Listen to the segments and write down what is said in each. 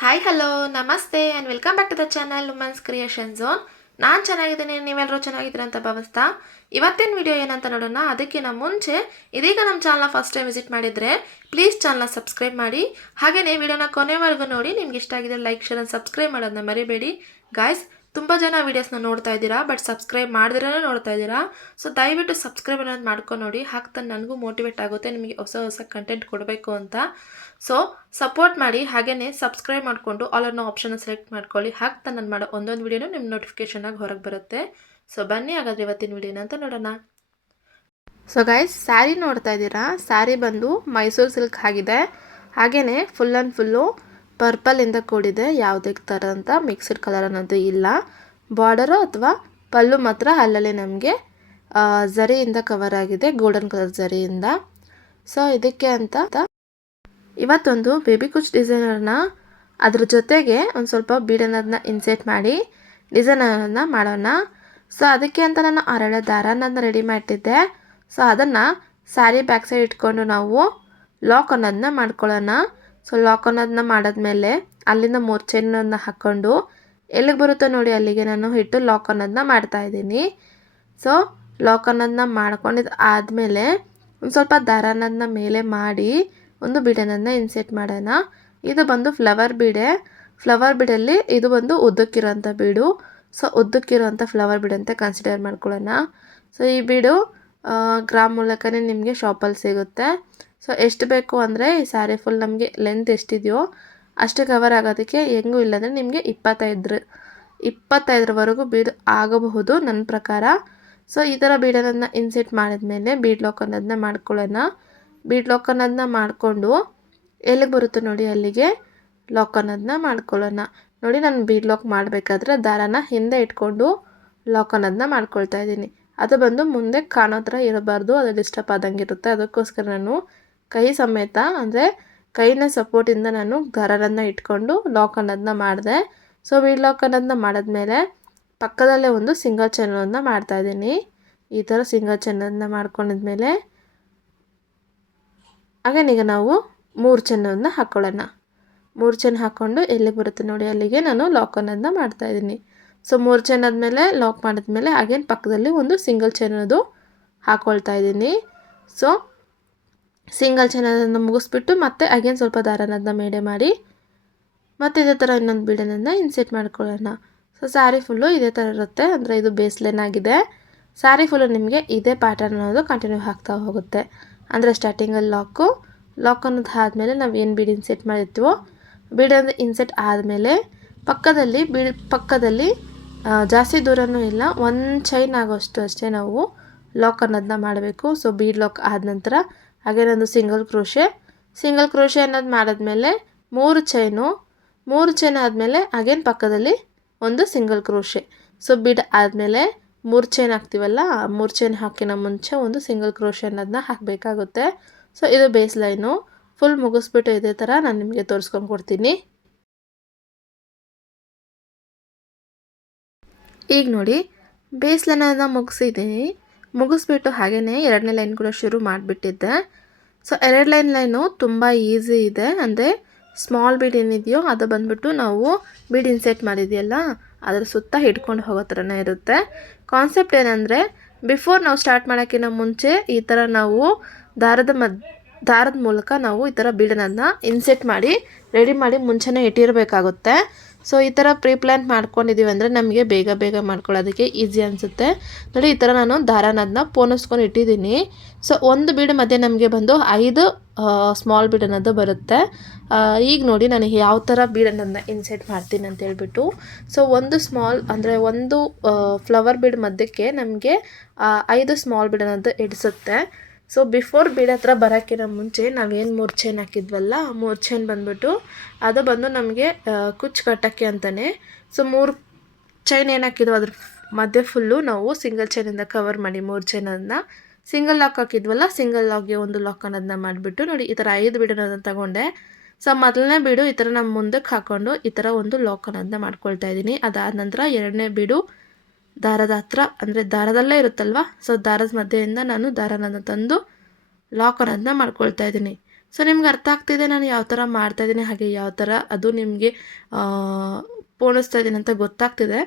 Hi hello ನಮಸ್ತೆ and welcome back to the channel women's creation zone. ನಾನು ಚೆನ್ನಾಗಿದ್ದೀನಿ, ನೀವೆಲ್ಲರೂ ಚೆನ್ನಾಗಿದ್ದೀರ ಅಂತ ಭಾವಿಸ್ತಾ ಇವತ್ತಿನ ವಿಡಿಯೋ ಏನಂತ ನೋಡೋಣ. ಅದಕ್ಕಿಂತ ಮುಂಚೆ ಇದೀಗ ನಮ್ಮ ಚಾನಲ್ನ ಫಸ್ಟ್ ಟೈಮ್ ವಿಸಿಟ್ ಮಾಡಿದರೆ ಪ್ಲೀಸ್ ಚಾನಲ್ನ ಸಬ್ಸ್ಕ್ರೈಬ್ ಮಾಡಿ. ಹಾಗೆಯೇ ವಿಡಿಯೋನ ಕೊನೆವರೆಗೂ ನೋಡಿ. ನಿಮ್ಗೆ ಇಷ್ಟ ಆಗಿದೆ ಲೈಕ್ ಶೇರ್ ಆ್ಯಂಡ್ ಸಬ್ಸ್ಕ್ರೈಬ್ ಮಾಡೋದನ್ನ ಮರಿಬೇಡಿ ಗಾಯ್ಸ್. ತುಂಬ ಜನ ವೀಡಿಯೋಸ್ನ ನೋಡ್ತಾ ಇದ್ದೀರಾ, ಬಟ್ ಸಬ್ಸ್ಕ್ರೈಬ್ ಮಾಡಿದ್ರೇ ನೋಡ್ತಾ ಇದ್ದೀರಾ. ಸೊ ದಯವಿಟ್ಟು ಸಬ್ಸ್ಕ್ರೈಬ್ ಅನ್ನೋದು ಮಾಡ್ಕೊಂಡು ನೋಡಿ. ಹಾಕ್ತಾ ನನಗೂ ಮೋಟಿವೇಟ್ ಆಗುತ್ತೆ ನಿಮಗೆ ಹೊಸ ಹೊಸ ಕಂಟೆಂಟ್ ಕೊಡಬೇಕು ಅಂತ. ಸೊ ಸಪೋರ್ಟ್ ಮಾಡಿ. ಹಾಗೆಯೇ ಸಬ್ಸ್ಕ್ರೈಬ್ ಮಾಡಿಕೊಂಡು ಆಲ್ ಅನ್ನೋ ಆಪ್ಷನ್ನ ಸೆಲೆಕ್ಟ್ ಮಾಡ್ಕೊಳ್ಳಿ. ಹಾಕ್ತಾ ನಾನು ಮಾಡೋ ಒಂದೊಂದು ವೀಡಿಯೋನೂ ನಿಮ್ಮ ನೋಟಿಫಿಕೇಷನಾಗಿ ಹೊರಗೆ ಬರುತ್ತೆ. ಸೊ ಬನ್ನಿ ಹಾಗಾದರೆ ಇವತ್ತಿನ ವೀಡಿಯೋನ ಅಂತ ನೋಡೋಣ. ಸೊ ಗೈಸ್, ಸ್ಯಾರಿ ನೋಡ್ತಾ ಇದ್ದೀರಾ. ಸ್ಯಾರಿ ಬಂದು ಮೈಸೂರು ಸಿಲ್ಕ್ ಆಗಿದೆ. ಹಾಗೆಯೇ ಫುಲ್ ಆ್ಯಂಡ್ ಫುಲ್ಲು ಪರ್ಪಲಿಂದ ಕೂಡಿದೆ. ಯಾವುದೇ ಥರದಂಥ ಮಿಕ್ಸ್ಡ್ ಕಲರ್ ಅನ್ನೋದು ಇಲ್ಲ. ಬಾರ್ಡರು ಅಥವಾ ಪಲ್ಲು ಮಾತ್ರ ಅಲ್ಲಲ್ಲಿ ನಮಗೆ ಝರಿಯಿಂದ ಕವರ್ ಆಗಿದೆ, ಗೋಲ್ಡನ್ ಕಲರ್ ಝರಿಯಿಂದ. ಸೊ ಇದಕ್ಕೆ ಅಂತ ಇವತ್ತೊಂದು ಬೇಬಿ ಕುಚ್ ಡಿಸೈನರ್ನ ಅದ್ರ ಜೊತೆಗೆ ಒಂದು ಸ್ವಲ್ಪ ಬೀಡನ್ನೋದನ್ನ ಇನ್ಸೆಟ್ ಮಾಡಿ ಡಿಸೈನನ್ನು ಮಾಡೋಣ. ಸೊ ಅದಕ್ಕೆ ಅಂತ ನಾನು ಅರಳೆ ದಾರನ ರೆಡಿ ಮಾಡಿಟ್ಟಿದ್ದೆ. ಸೊ ಅದನ್ನು ಸ್ಯಾರಿ ಬ್ಯಾಕ್ ಸೈಡ್ ಇಟ್ಕೊಂಡು ನಾವು ಲಾಕ್ ಅನ್ನೋದನ್ನ ಮಾಡ್ಕೊಳ್ಳೋಣ. ಸೊ ಲಾಕ್ ಅನ್ನೋದನ್ನ ಮಾಡಿದ್ಮೇಲೆ ಅಲ್ಲಿಂದ 3 ಚೈನನ್ನ ಹಾಕ್ಕೊಂಡು ಎಲ್ಲಿಗೆ ಬರುತ್ತೋ ನೋಡಿ ಅಲ್ಲಿಗೆ ನಾನು ಇಟ್ಟು ಲಾಕ್ ಅನ್ನೋದನ್ನ ಮಾಡ್ತಾಯಿದ್ದೀನಿ. ಸೊ ಲಾಕ್ ಅನ್ನೋದನ್ನ ಮಾಡ್ಕೊಂಡಿದ್ದು ಆದಮೇಲೆ ಒಂದು ಸ್ವಲ್ಪ ದಾರನನ್ನ ಮೇಲೆ ಮಾಡಿ ಒಂದು ಬೀಡನ್ನು ಇನ್ಸೆಟ್ ಮಾಡೋಣ. ಇದು ಬಂದು ಫ್ಲವರ್ ಬೀಡೆ. ಫ್ಲವರ್ ಬೀಡಲ್ಲಿ ಇದು ಬಂದು ಉದ್ದಕ್ಕಿರೋಂಥ ಬೀಡು. ಸೊ ಉದ್ದಕ್ಕಿರೋಂಥ ಫ್ಲವರ್ ಬೀಡ್ ಅಂತ ಕನ್ಸಿಡರ್ ಮಾಡ್ಕೊಳ್ಳೋಣ. ಸೊ ಈ ಬೀಡು ಗ್ರಾಮ್ ಮೂಲಕನೇ ನಿಮಗೆ ಶಾಪಲ್ಲಿ ಸಿಗುತ್ತೆ. ಸೊ ಎಷ್ಟು ಬೇಕು ಅಂದರೆ ಈ ಸ್ಯಾರಿ ಫುಲ್ ನಮಗೆ ಲೆಂತ್ ಎಷ್ಟಿದೆಯೋ ಅಷ್ಟು ಕವರ್ ಆಗೋದಕ್ಕೆ ಹೆಂಗೂ ಇಲ್ಲಾಂದರೆ ನಿಮಗೆ 25ರವರೆಗೂ ಬೀಡು ಆಗಬಹುದು ನನ್ನ ಪ್ರಕಾರ. ಸೊ ಈ ಥರ ಬೀಡನ್ನು ಇನ್ಸೆಟ್ ಮಾಡಿದ್ಮೇಲೆ ಬೀಡ್ ಲಾಕ್ ಅನ್ನೋದನ್ನ ಮಾಡ್ಕೊಳ್ಳೋಣ. ಬೀಡ್ ಲಾಕ್ ಅನ್ನೋದನ್ನ ಮಾಡಿಕೊಂಡು ಎಲ್ಲಿಗೆ ಬರುತ್ತೋ ನೋಡಿ ಅಲ್ಲಿಗೆ ಲಾಕ್ ಅನ್ನೋದನ್ನ ಮಾಡ್ಕೊಳ್ಳೋಣ. ನೋಡಿ ನಾನು ಬೀಡ್ ಲಾಕ್ ಮಾಡಬೇಕಾದ್ರೆ ದಾರನ ಹಿಂದೆ ಇಟ್ಕೊಂಡು ಲಾಕ್ ಅನ್ನೋದನ್ನ ಮಾಡ್ಕೊಳ್ತಾ ಇದ್ದೀನಿ. ಅದು ಬಂದು ಮುಂದೆ ಕಾಣೋ ಥರ ಇರಬಾರ್ದು, ಅದು ಡಿಸ್ಟರ್ಬ್ ಆದಂಗೆ ಇರುತ್ತೆ. ಅದಕ್ಕೋಸ್ಕರ ನಾನು ಕೈ ಸಮೇತ ಅಂದರೆ ಕೈನ ಸಪೋರ್ಟಿಂದ ನಾನು ದಾರನ ಇಟ್ಕೊಂಡು ಲಾಕ್ ಅನ್ನೋದನ್ನ ಮಾಡಿದೆ. ಸೊ ಬೀಡ್ ಲಾಕ್ ಅನ್ನೋದನ್ನ ಮಾಡಿದ್ಮೇಲೆ ಪಕ್ಕದಲ್ಲೇ ಒಂದು ಸಿಂಗಲ್ ಚೈನನ್ನು ಮಾಡ್ತಾಯಿದ್ದೀನಿ. ಈ ಥರ ಸಿಂಗಲ್ ಚೈನನ್ನು ಮಾಡ್ಕೊಂಡಿದ್ಮೇಲೆ ಹಾಗೇನೀಗ ನಾವು 3 ಚೈನನ್ನು ಹಾಕ್ಕೊಳ್ಳೋಣ. 3 ಚೈನ್ ಹಾಕ್ಕೊಂಡು ಎಲ್ಲಿಗೆ ಬರುತ್ತೆ ನೋಡಿ ಅಲ್ಲಿಗೆ ನಾನು ಲಾಕ್ ಅನ್ನೋದನ್ನ ಮಾಡ್ತಾಯಿದ್ದೀನಿ. ಸೊ 3 ಚೈನ್ ಆದಮೇಲೆ ಲಾಕ್ ಮಾಡಿದ್ಮೇಲೆ ಅಗೇನ್ ಪಕ್ಕದಲ್ಲಿ ಒಂದು ಸಿಂಗಲ್ ಚೈನ್ ಅನ್ನೋದು ಹಾಕ್ಕೊಳ್ತಾ ಇದ್ದೀನಿ. ಸೊ ಸಿಂಗಲ್ ಚೈನ್ ಅದನ್ನು ಮುಗಿಸ್ಬಿಟ್ಟು ಮತ್ತೆ ಅಗೇನ್ ಸ್ವಲ್ಪ ದಾರನದನ್ನ ಮೇಡೆ ಮಾಡಿ ಮತ್ತು ಇದೇ ಥರ ಇನ್ನೊಂದು ಬೀಡನ್ನು ಇನ್ಸೆಟ್ ಮಾಡ್ಕೊಳ್ಳೋಣ. ಸೊ ಸ್ಯಾರಿ ಫುಲ್ಲು ಇದೇ ಥರ ಇರುತ್ತೆ, ಅಂದರೆ ಇದು ಬೇಸ್ ಲೈನ್ ಆಗಿದೆ. ಸ್ಯಾರಿ ಫುಲ್ಲು ನಿಮಗೆ ಇದೇ ಪ್ಯಾಟರ್ನ್ ಅನ್ನೋದು ಕಂಟಿನ್ಯೂ ಆಗ್ತಾ ಹೋಗುತ್ತೆ. ಅಂದರೆ ಸ್ಟಾರ್ಟಿಂಗಲ್ಲಿ ಲಾಕ್ ಅನ್ನೋದು ಆದಮೇಲೆ ನಾವು ಏನು ಬೀಡ್ ಇನ್ಸೆಟ್ ಮಾಡಿರ್ತೀವೋ ಬೀಡನ್ನು ಇನ್ಸೆಟ್ ಆದಮೇಲೆ ಪಕ್ಕದಲ್ಲಿ ಜಾಸ್ತಿ ದೂರನೂ ಇಲ್ಲ, 1 ಚೈನ್ ಆಗೋಷ್ಟು ಅಷ್ಟೇ ನಾವು ಲಾಕ್ ಅನ್ನೋದನ್ನ ಮಾಡಬೇಕು. ಸೊ ಬೀಡ್ ಲಾಕ್ ಆದ ನಂತರ ಹಾಗೇನೊಂದು ಸಿಂಗಲ್ ಕ್ರೋಶೆ ಅನ್ನೋದು ಮಾಡಿದ್ಮೇಲೆ 3 ಚೈನ್ ಆದಮೇಲೆ ಅಗೇನ್ ಪಕ್ಕದಲ್ಲಿ ಒಂದು ಸಿಂಗಲ್ ಕ್ರೋಶೆ. ಸೊ ಬೀಡ್ ಆದಮೇಲೆ 3 ಚೈನ್ ಹಾಕ್ತೀವಲ್ಲ, 3 ಚೈನ್ ಹಾಕಿನ ಮುಂಚೆ ಒಂದು ಸಿಂಗಲ್ ಕ್ರೋಶೆ ಅನ್ನೋದನ್ನ ಹಾಕಬೇಕಾಗುತ್ತೆ. ಸೊ ಇದು ಬೇಸ್ ಲೈನು. ಫುಲ್ ಮುಗಿಸ್ಬಿಟ್ಟು ಇದೇ ಥರ ನಾನು ನಿಮಗೆ ತೋರಿಸ್ಕೊಂಡು ಕೊಡ್ತೀನಿ. ಈಗ ನೋಡಿ ಬೇಸ್ ಲೈನನ್ನು ಮುಗಿಸ್ಬಿಟ್ಟು ಹಾಗೆಯೇ 2ನೇ ಲೈನ್ ಕೂಡ ಶುರು ಮಾಡಿಬಿಟ್ಟಿದ್ದೆ. ಸೊ 2 ಲೈನು ತುಂಬ ಈಸಿ ಇದೆ. ಅಂದರೆ ಸ್ಮಾಲ್ ಬೀಡ್ ಏನಿದೆಯೋ ಅದು ಬಂದುಬಿಟ್ಟು ನಾವು ಬೀಡ್ ಇನ್ಸೆಟ್ ಮಾಡಿದೆಯಲ್ಲ ಅದರ ಸುತ್ತ ಹಿಡ್ಕೊಂಡು ಹೋಗೋ ಥರನೇ ಇರುತ್ತೆ. ಕಾನ್ಸೆಪ್ಟ್ ಏನಂದರೆ ಬಿಫೋರ್ ನಾವು ಸ್ಟಾರ್ಟ್ ಮಾಡೋಕ್ಕಿಂತ ಮುಂಚೆ ಈ ಥರ ನಾವು ದಾರದ ಮೂಲಕ ನಾವು ಈ ಥರ ಬೀಡನ್ನು ಇನ್ಸೆಟ್ ಮಾಡಿ ರೆಡಿ ಮಾಡಿ ಮುಂಚೆನೇ ಇಟ್ಟಿರಬೇಕಾಗುತ್ತೆ. ಸೊ ಈ ಥರ ಪ್ಲಾನ್ ಮಾಡ್ಕೊಂಡಿದ್ದೀವಿ ಅಂದರೆ ನಮಗೆ ಬೇಗ ಮಾಡ್ಕೊಳ್ಳೋದಕ್ಕೆ ಈಸಿ ಅನಿಸುತ್ತೆ. ನೋಡಿ ಈ ಥರ ನಾನು ದಾರನದನ್ನ ಪೋಣಿಸ್ಕೊಂಡು ಇಟ್ಟಿದ್ದೀನಿ. ಸೊ ಒಂದು ಬೀಡ್ ಮಧ್ಯೆ ನಮಗೆ ಬಂದು 5 ಸ್ಮಾಲ್ ಬೀಡ್ ಅನ್ನೋದು ಬರುತ್ತೆ. ಈಗ ನೋಡಿ ನಾನು ಯಾವ ಥರ ಬೀಡನ್ನು ಇನ್ಸೆಟ್ ಮಾಡ್ತೀನಿ ಅಂತ ಹೇಳ್ಬಿಟ್ಟು. ಸೊ ಒಂದು ಫ್ಲವರ್ ಬೀಡ್ ಮಧ್ಯಕ್ಕೆ ನಮಗೆ 5 ಸ್ಮಾಲ್ ಬೀಡ್ ಅನ್ನೋದು ಇಡಿಸುತ್ತೆ. ಸೊ ಬಿಫೋರ್ ಬೀಡ್ ಹತ್ರ ಬರೋಕ್ಕಿಂತ ಮುಂಚೆ ನಾವೇನು 3 ಚೈನ್ ಹಾಕಿದ್ವಲ್ಲ 3 ಚೈನ್ ಬಂದುಬಿಟ್ಟು ಅದು ಬಂದು ನಮಗೆ ಕುಚ್ಚು ಕಟ್ಟೋಕ್ಕೆ ಅಂತಲೇ. ಸೊ 3 ಚೈನ್ ಏನು ಹಾಕಿದ್ವು ಅದ್ರ ಮಧ್ಯೆ ಫುಲ್ಲು ನಾವು ಸಿಂಗಲ್ ಚೈನಿಂದ ಕವರ್ ಮಾಡಿ 3 ಚೈನನ್ನು ಸಿಂಗಲ್ ಲಾಕ್ ಹಾಕಿದ್ವಲ್ಲ, ಸಿಂಗಲ್ ಲಾಕ್ಗೆ ಒಂದು ಲಾಕ್ ಅನ್ನೋದನ್ನ ಮಾಡಿಬಿಟ್ಟು ನೋಡಿ ಈ ಥರ 5 ಬೀಡ್ ಅನ್ನೋದನ್ನ ತಗೊಂಡೆ. ಸೊ ಮೊದಲನೇ ಬೀಡು ಈ ಥರ ನಮ್ಮ ಮುಂದಕ್ಕೆ ಹಾಕ್ಕೊಂಡು ಈ ಥರ ಒಂದು ಲಾಕ್ ಅನ್ನೋದನ್ನ ಮಾಡ್ಕೊಳ್ತಾ ಇದ್ದೀನಿ. ಅದಾದ ನಂತರ 2ನೇ ಬೀಡು ದಾರದ ಹತ್ರ, ಅಂದರೆ ದಾರದಲ್ಲೇ ಇರುತ್ತಲ್ವ, ಸೊ ದಾರದ ಮಧ್ಯೆಯಿಂದ ನಾನು ದಾರನನ್ನು ತಂದು ಲಾಕ್ ಅನ್ನೋದನ್ನ ಮಾಡ್ಕೊಳ್ತಾ ಇದ್ದೀನಿ. ಸೊ ನಿಮ್ಗೆ ಅರ್ಥ ಆಗ್ತಿದೆ ನಾನು ಯಾವ ಥರ ಮಾಡ್ತಾಯಿದ್ದೀನಿ, ಹಾಗೆ ಯಾವ ಥರ ಅದು ನಿಮಗೆ ಪೋಣಿಸ್ತಾ ಇದ್ದೀನಿ ಅಂತ ಗೊತ್ತಾಗ್ತಿದೆ.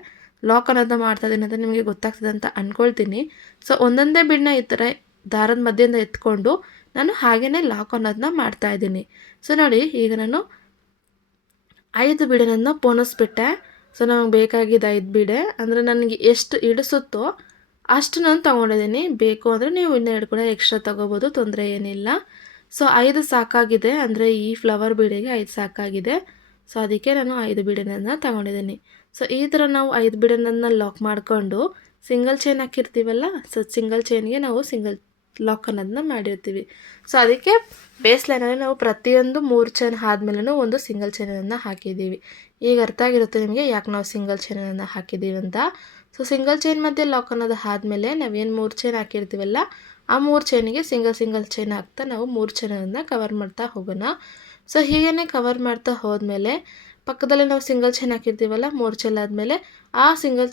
ಲಾಕ್ ಅನ್ನೋದನ್ನ ಮಾಡ್ತಾಯಿದ್ದೀನಿ ಅಂತ ನಿಮಗೆ ಗೊತ್ತಾಗ್ತಿದೆ ಅಂತ ಅಂದ್ಕೊಳ್ತೀನಿ. ಸೊ ಒಂದೊಂದೇ ಬಿಡನ್ನ ಈ ಥರ ದಾರದ ಮಧ್ಯೆಯಿಂದ ಎತ್ಕೊಂಡು ನಾನು ಹಾಗೆಯೇ ಲಾಕ್ ಅನ್ನೋದನ್ನ ಮಾಡ್ತಾಯಿದ್ದೀನಿ. ಸೊ ನೋಡಿ, ಈಗ ನಾನು 5 ಬೀಡನನ್ನು ಪೋಣಿಸ್ಬಿಟ್ಟೆ. ಸೊ ನಮಗೆ ಬೇಕಾಗಿದ್ದು 5 ಬೀಡೆ, ಅಂದರೆ ನನಗೆ ಎಷ್ಟು ಹಿಡಿಸುತ್ತೋ ಅಷ್ಟು ನಾನು ತೊಗೊಂಡಿದ್ದೀನಿ. ಬೇಕು ಅಂದರೆ ನೀವು ಇನ್ನೆರಡು ಕೂಡ ಎಕ್ಸ್ಟ್ರಾ ತೊಗೋಬೋದು, ತೊಂದರೆ ಏನಿಲ್ಲ. ಸೊ 5 ಸಾಕಾಗಿದೆ, ಅಂದರೆ ಈ ಫ್ಲವರ್ ಬೀಡೆಗೆ 5 ಸಾಕಾಗಿದೆ. ಸೊ ಅದಕ್ಕೆ ನಾನು 5 ಬೀಡನನ್ನು ತೊಗೊಂಡಿದ್ದೀನಿ. ಸೊ ಈ ಥರ ನಾವು 5 ಬೀಡನನ್ನು ಲಾಕ್ ಮಾಡಿಕೊಂಡು ಸಿಂಗಲ್ ಚೈನ್ ಹಾಕಿರ್ತೀವಲ್ಲ, ಸೊ ಸಿಂಗಲ್ ಚೈನ್ಗೆ ನಾವು ಸಿಂಗಲ್ ಲಾಕ್ ಅನ್ನೋದನ್ನ ಮಾಡಿರ್ತೀವಿ. ಸೊ ಅದಕ್ಕೆ ಬೇಸ್ ಲೈನಲ್ಲಿ ನಾವು ಪ್ರತಿಯೊಂದು 3 ಚೈನ್ ಆದಮೇಲೂ ಒಂದು ಸಿಂಗಲ್ ಚೈನನ್ನು ಹಾಕಿದ್ದೀವಿ. ಈಗ ಅರ್ಥ ಆಗಿರುತ್ತೆ ನಿಮಗೆ ಯಾಕೆ ನಾವು ಸಿಂಗಲ್ ಚೈನನ್ನು ಹಾಕಿದ್ದೀವಿ ಅಂತ. ಸೊ ಸಿಂಗಲ್ ಚೈನ್ ಮಧ್ಯೆ ಲಾಕ್ ಅನ್ನೋದು ಆದಮೇಲೆ ನಾವೇನು 3 ಚೈನ್ ಹಾಕಿರ್ತೀವಲ್ಲ, ಆ 3 ಚೈನಿಗೆ ಸಿಂಗಲ್ ಚೈನ್ ಹಾಕ್ತಾ ನಾವು 3 ಚೈನನ್ನು ಕವರ್ ಮಾಡ್ತಾ ಹೋಗೋಣ. ಸೊ ಹೀಗೇ ಕವರ್ ಮಾಡ್ತಾ ಹೋದ್ಮೇಲೆ ಪಕ್ಕದಲ್ಲಿ ನಾವು ಸಿಂಗಲ್ ಚೈನ್ ಹಾಕಿರ್ತೀವಲ್ಲ, 3 ಚೈನ್ ಆದಮೇಲೆ ಆ ಸಿಂಗಲ್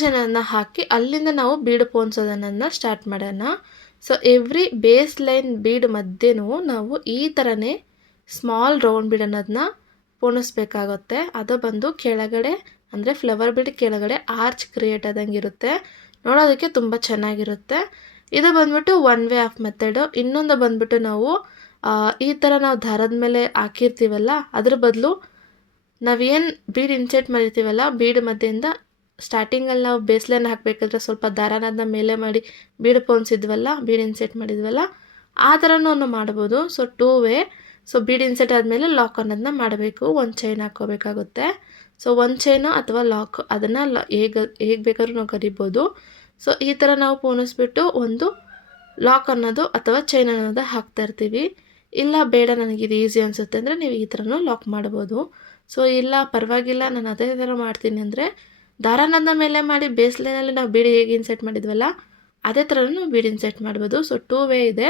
ಚೈನನ್ನು ಹಾಕಿ ಅಲ್ಲಿಂದ ನಾವು ಬೀಡು ಪೋಣಿಸೋದನ್ನು ಸ್ಟಾರ್ಟ್ ಮಾಡೋಣ. So every base line bead ಮಧ್ಯೆನೂ ನಾವು ಈ ಥರನೇ ಸ್ಮಾಲ್ ರೌಂಡ್ ಬೀಡ್ ಅನ್ನೋದನ್ನ ಪೋಣಿಸ್ಬೇಕಾಗುತ್ತೆ. ಅದು ಬಂದು ಕೆಳಗಡೆ, ಅಂದರೆ ಫ್ಲವರ್ ಬೀಡ್ ಕೆಳಗಡೆ ಆರ್ಚ್ ಕ್ರಿಯೇಟ್ ಆದಂಗೆ ಇರುತ್ತೆ, ನೋಡೋದಕ್ಕೆ ತುಂಬ ಚೆನ್ನಾಗಿರುತ್ತೆ. ಇದು ಬಂದ್ಬಿಟ್ಟು ಒನ್ ವೇ ಆಫ್ ಮೆಥಡು. ಇನ್ನೊಂದು ಬಂದ್ಬಿಟ್ಟು ನಾವು ಈ ಥರ ನಾವು ದಾರದ ಮೇಲೆ ಹಾಕಿರ್ತೀವಲ್ಲ, ಅದ್ರ ಬದಲು ನಾವೇನು ಬೀಡ್ ಇನ್ಸೆಟ್ ಮಾಡಿರ್ತೀವಲ್ಲ, ಬೀಡ್ ಮಧ್ಯೆಯಿಂದ ಸ್ಟಾರ್ಟಿಂಗಲ್ಲಿ ನಾವು ಬೇಸ್ಲೈನ್ ಹಾಕಬೇಕಾದ್ರೆ ಸ್ವಲ್ಪ ದಾರನ ಮೇಲೆ ಮಾಡಿ ಬೀಡು ಪೋಣಿಸಿದ್ವಲ್ಲ, ಬೀಡ್ ಇನ್ಸೆಟ್ ಮಾಡಿದ್ವಲ್ಲ, ಆ ಥರನೂ ಮಾಡ್ಬೋದು. So 2 way. So bead insert ಆದಮೇಲೆ ಲಾಕ್ ಅನ್ನೋದನ್ನ ಮಾಡಬೇಕು, ಒಂದು ಚೈನ್ ಹಾಕ್ಕೋಬೇಕಾಗುತ್ತೆ. ಸೊ ಒಂದು ಚೈನು ಅಥವಾ ಲಾಕ್ ಅದನ್ನು ಹೇಗೆ ಬೇಕಾದ್ರೂ ನಾವು ಕರಿಬೋದು. ಸೊ ಈ ಥರ ನಾವು ಪೋಣಿಸ್ಬಿಟ್ಟು ಒಂದು ಲಾಕ್ ಅನ್ನೋದು ಅಥವಾ ಚೈನ್ ಅನ್ನೋದು ಹಾಕ್ತಾಯಿರ್ತೀವಿ. ಇಲ್ಲ ಬೇಡ ನನಗಿದು ಈಸಿ ಅನಿಸುತ್ತೆ ಅಂದರೆ ನೀವು ಈ ಥರನೂ ಲಾಕ್ ಮಾಡ್ಬೋದು. ಸೊ ಇಲ್ಲ ಪರವಾಗಿಲ್ಲ ನಾನು ಅದೇ ಥರ ಮಾಡ್ತೀನಿ ಅಂದರೆ ದಾರನದ ಮೇಲೆ ಮಾಡಿ ಬೇಸ್ ಲೈನಲ್ಲಿ ನಾವು ಬೀಡಿ ಹೇಗೆ ಇನ್ಸೆಟ್ ಮಾಡಿದ್ವಲ್ಲ ಅದೇ ಥರನೂ ಬೀಡಿ ಇನ್ಸೆಟ್ ಮಾಡ್ಬೋದು. ಸೊ 2 ವೇ ಇದೆ,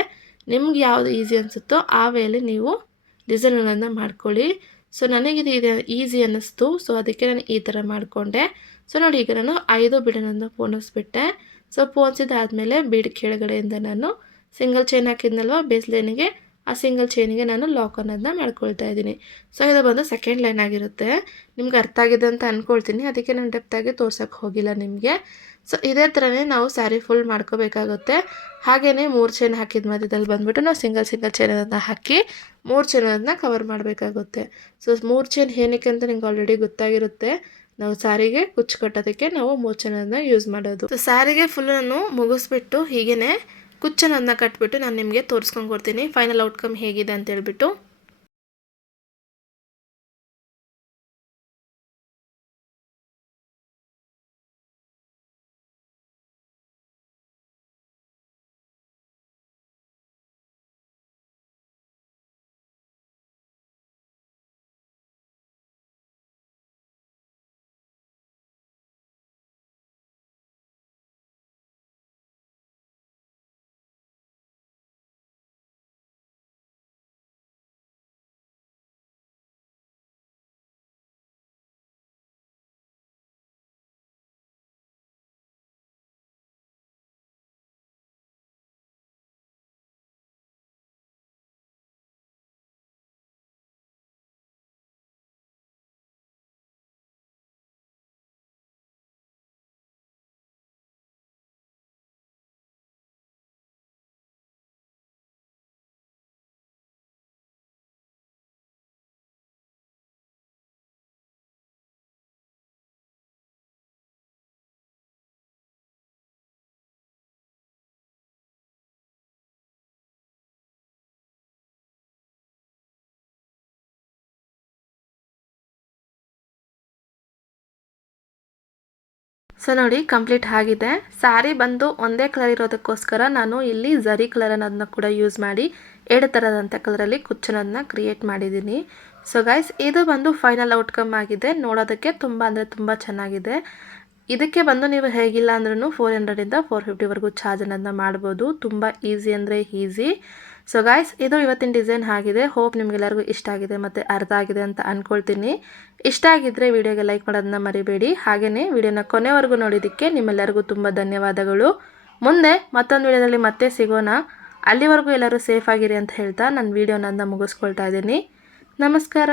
ನಿಮ್ಗೆ ಯಾವುದು ಈಸಿ ಅನಿಸುತ್ತೋ ಆ ವೇಲಿ ನೀವು ಡಿಸೈನನ್ನು ಮಾಡ್ಕೊಳ್ಳಿ. ಸೊ ನನಗಿದು ಈಸಿ ಅನ್ನಿಸ್ತು, ಸೊ ಅದಕ್ಕೆ ನಾನು ಈ ಥರ ಮಾಡಿಕೊಂಡೆ. ಸೊ ನೋಡಿ, ಈಗ ನಾನು 5 ಬೀಡನ್ನು ಪೋಣಿಸ್ಬಿಟ್ಟೆ. ಸೊ ಪೋಣಿಸಿದಾದ್ಮೇಲೆ ಬೀಡ್ ಕೆಳಗಡೆಯಿಂದ ನಾನು ಸಿಂಗಲ್ ಚೈನ್ ಹಾಕಿದ್ನಲ್ವ ಬೇಸ್ ಲೈನಿಗೆ, ಆ ಸಿಂಗಲ್ ಚೈನಿಗೆ ನಾನು ಲಾಕ್ ಅನ್ನೋದನ್ನ ಮಾಡ್ಕೊಳ್ತಾ ಇದ್ದೀನಿ. ಸೊ ಇದು ಬಂದು ಸೆಕೆಂಡ್ ಲೈನ್ ಆಗಿರುತ್ತೆ. ನಿಮ್ಗೆ ಅರ್ಥ ಆಗಿದೆ ಅಂತ ಅಂದ್ಕೊಳ್ತೀನಿ, ಅದಕ್ಕೆ ನಾನು ಡೆಪ್ತಾಗಿ ತೋರ್ಸೋಕ್ಕೆ ಹೋಗಿಲ್ಲ ನಿಮಗೆ. ಸೊ ಇದೇ ಥರನೇ ನಾವು ಸ್ಯಾರಿ ಫುಲ್ ಮಾಡ್ಕೋಬೇಕಾಗುತ್ತೆ. ಹಾಗೆಯೇ 3 ಚೈನ್ ಹಾಕಿದ ಮಧ್ಯದಲ್ಲಿ ಬಂದುಬಿಟ್ಟು ನಾವು ಸಿಂಗಲ್ ಚೈನನ್ನು ಹಾಕಿ 3 ಚೈನನ್ನು ಕವರ್ ಮಾಡಬೇಕಾಗುತ್ತೆ. ಸೊ 3 ಚೈನ್ ಏನಕ್ಕೆ ಅಂತ ನಿಮ್ಗೆ ಆಲ್ರೆಡಿ ಗೊತ್ತಾಗಿರುತ್ತೆ. ನಾವು ಸ್ಯಾರಿಗೆ ಕುಚ್ಚು ಕಟ್ಟೋದಕ್ಕೆ ನಾವು 3 ಚೈನನ್ನು ಯೂಸ್ ಮಾಡೋದು. ಸೊ ಸ್ಯಾರಿಗೆ ಫುಲ್ ನಾನು ಮುಗಿಸ್ಬಿಟ್ಟು ಹೀಗೇ ಕುಚ್ಚನನ್ನು ಕಟ್ಬಿಟ್ಟು ನಾನು ನಿಮಗೆ ತೋರಿಸ್ಕೊಂಡು ಕೊಡ್ತೀನಿ ಫೈನಲ್ ಔಟ್ಕಮ್ ಹೇಗಿದೆ ಅಂತ ಹೇಳ್ಬಿಟ್ಟು. ಸೊ ನೋಡಿ, ಕಂಪ್ಲೀಟ್ ಆಗಿದೆ. ಸ್ಯಾರಿ ಬಂದು ಒಂದೇ ಕಲರ್ ಇರೋದಕ್ಕೋಸ್ಕರ ನಾನು ಇಲ್ಲಿ ಝರಿ ಕಲರ್ ಅನ್ನೋದನ್ನ ಕೂಡ ಯೂಸ್ ಮಾಡಿ 2 ಥರದಂಥ ಕಲರಲ್ಲಿ ಕುಚ್ಚನನ್ನು ಕ್ರಿಯೇಟ್ ಮಾಡಿದ್ದೀನಿ. ಸೊ ಗೈಸ್, ಇದು ಬಂದು ಫೈನಲ್ ಔಟ್ಕಮ್ ಆಗಿದೆ. ನೋಡೋದಕ್ಕೆ ತುಂಬ ಅಂದರೆ ತುಂಬ ಚೆನ್ನಾಗಿದೆ. ಇದಕ್ಕೆ ಬಂದು ನೀವು ಹೇಗಿಲ್ಲ ಅಂದ್ರೂ 400ಇಂದ 450ವರೆಗೂ ಚಾರ್ಜ್ ಅನ್ನೋದನ್ನ ಮಾಡ್ಬೋದು. ತುಂಬ ಈಸಿ ಅಂದರೆ ಈಸಿ. ಸೊ ಗೈಸ್, ಇದು ಇವತ್ತಿನ ಡಿಸೈನ್ ಆಗಿದೆ. ಹೋಪ್ ನಿಮಗೆಲ್ಲರಿಗೂ ಇಷ್ಟ ಆಗಿದೆ ಮತ್ತು ಅರ್ಥ ಆಗಿದೆ ಅಂತ ಅಂದ್ಕೊಳ್ತೀನಿ. ಇಷ್ಟ ಆಗಿದ್ದರೆ ವಿಡಿಯೋಗೆ ಲೈಕ್ ಮಾಡೋದನ್ನ ಮರಿಬೇಡಿ. ಹಾಗೆಯೇ ವಿಡಿಯೋನ ಕೊನೆವರೆಗೂ ನೋಡಿದ್ದಕ್ಕೆ ನಿಮ್ಮೆಲ್ಲರಿಗೂ ತುಂಬ ಧನ್ಯವಾದಗಳು. ಮುಂದೆ ಮತ್ತೊಂದು ವಿಡಿಯೋದಲ್ಲಿ ಮತ್ತೆ ಸಿಗೋಣ. ಅಲ್ಲಿವರೆಗೂ ಎಲ್ಲರೂ ಸೇಫ್ ಆಗಿರಿ ಅಂತ ಹೇಳ್ತಾ ನನ್ನ ವೀಡಿಯೋನ ಮುಗಿಸ್ಕೊಳ್ತಾ ಇದ್ದೀನಿ. ನಮಸ್ಕಾರ.